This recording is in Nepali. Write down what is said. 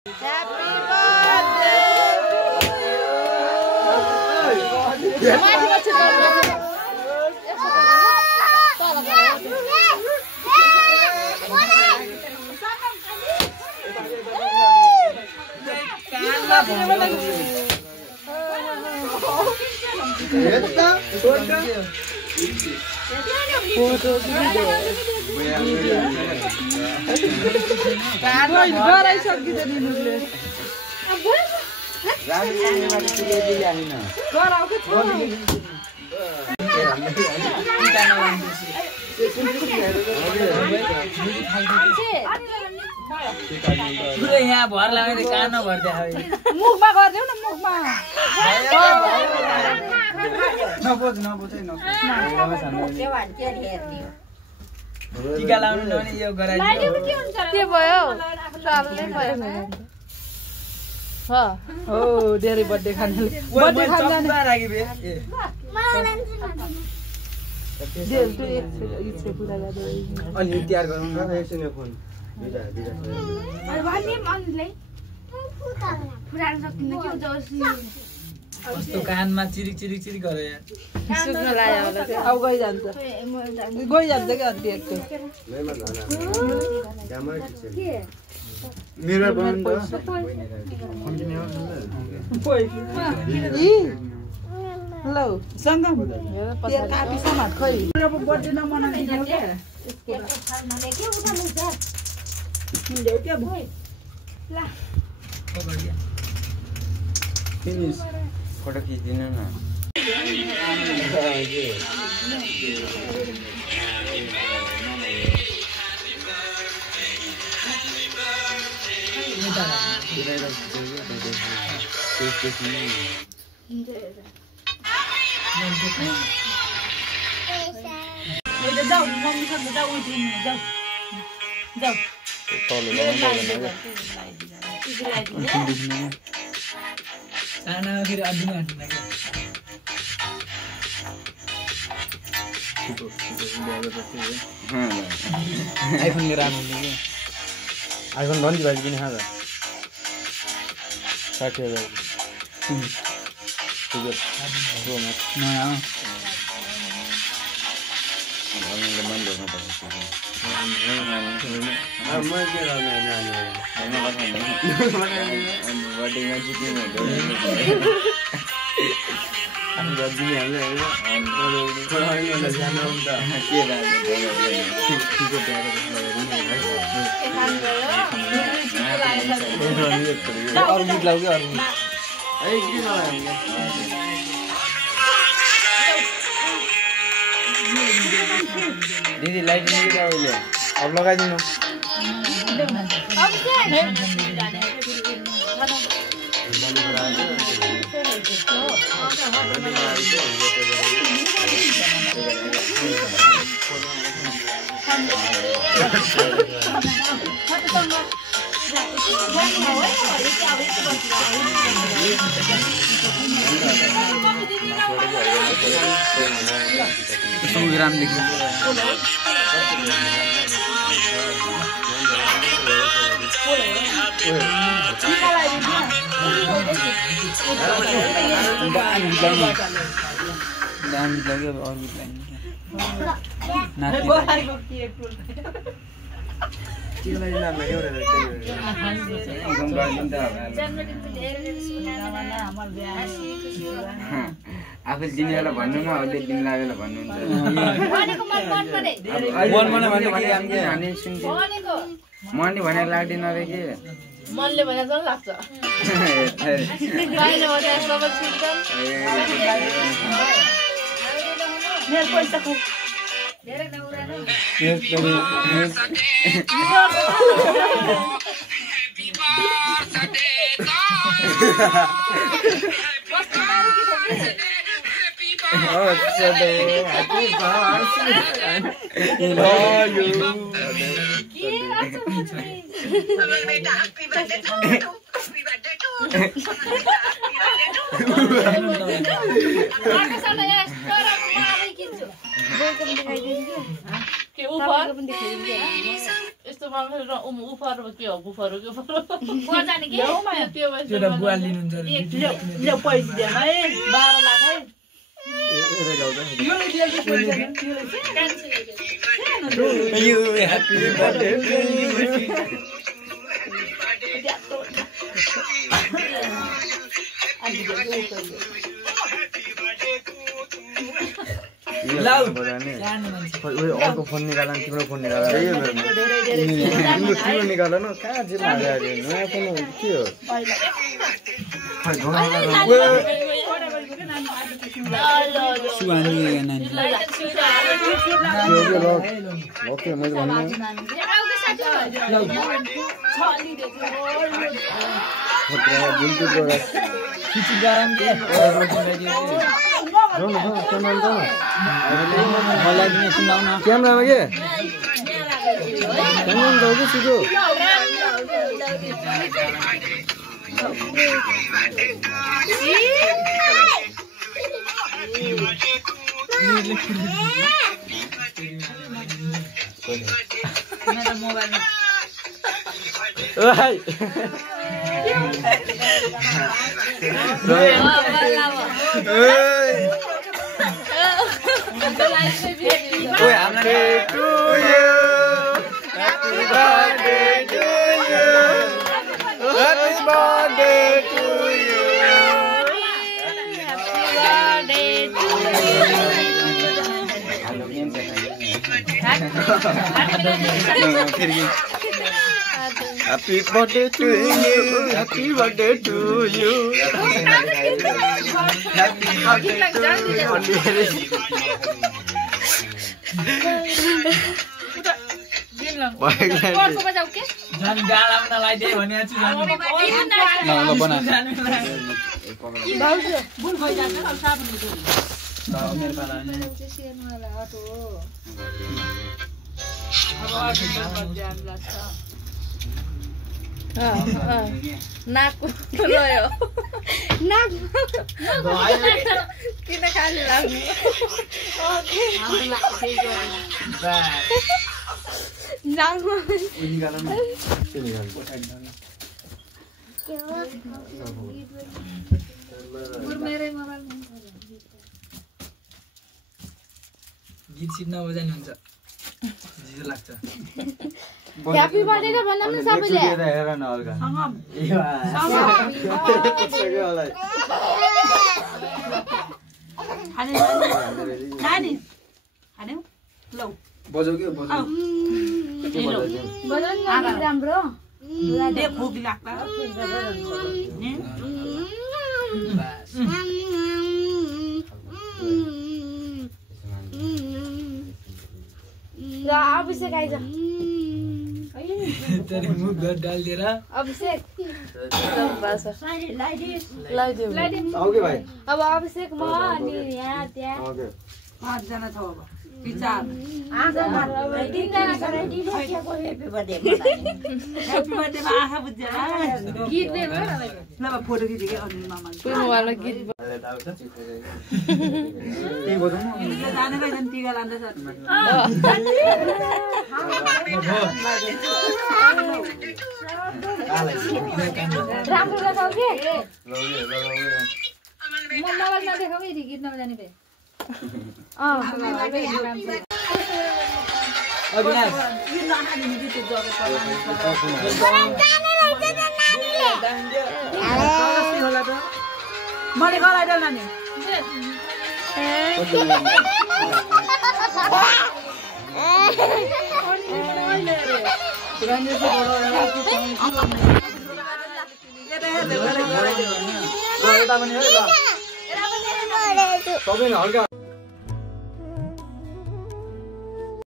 यहाँ भर लगाएर कहाँ नभर्दै मुखमा गरिदेऊ न मुखमा टीका लाउनु नहुने यो गराइदियो के भयो सालले भयो हो धेरै बर्थडे खानेले बर्थडे खान राखी बे अनि तयार गरौँ न एकछिन फोन कस्तो कानमा चिरिक चिरिक चिरिक गरे यार सुक्न लाग्यो होला त्यो अब गइजान्छ के अन्ति एकको मेरो बनाउनु लौ सँगम त्यो कापी समात खै अब बर्थडे नमनाउने दिनु के फोटो खिचिदिनु न जाऊ मम्मीसँग जाऊ उठिनु जाऊ जाऊ साना फेरि अदिन आइफोन मेरो राम्रो हुने आइफोन भन्नु भाइ किन खाँदा 60,000 दीदी लाइट नहीं क्या हो गया अब लगा दी ग्राम देखिए दाम लगे और भी आफै दिनेलाई भन्नु न अहिले दिन लागेर भन्नुहुन्छ मर्ने भनेर लाग्दैन रे के मनले भने जस्तो लाग्छ बाहिर भने सबै छिटो मेरो पैसा खो धेरै नउरानो यस्तो उफारो के हो बुफारो के जाने के त्यो त बुवा लिनुहुन्छ ल्याउ पैसा दिएन है 12 लाख है यो ह्यापी बर्थडे अर्को फोन निकाल तिम्रो फोन निकाल तिम्रो निकाल न कहाँ चाहिँ नयाँ फोन के हो क्यामेरामा के मेरो mobile Happy birthday to you. Happy birthday to you. Happy birthday to Nak loyo. Nak. Kita kali lagi. Nak. Ini galan. Ini galan. Burmere moral. गीत सिक्न बजाउनु हुन्छ जिजो लाग्छ ह्यापी बर्थडे त भन्नु न सबैले हेर न हल्का नानी हाने लौ बजाउ के बजाउ बजाउन न राम्रो दे भोक लाग्ला ल अभिषेक आइज तेरे मुख घर डाल दिएर अभिषेक ओके भाइ अब अभिषेक म अनि यहाँ त्यहाँ ओके 5 जना छ अब विचार Happy birthday. ह्यापी बर्थडे मा आँखा बुझ्छ गीत दे ल ल फोटो खिचेकै अनि मामा पुनो वाला गीत के बजाउनु इनले जाने भए झन् टिका लाउँदैछ राम्रो लगाउ के ल म मोबाइलमा देखाउ यदि गीत नबजाने भए अविनाश मैले गराइदेऊ नानी तपाईँ हल्का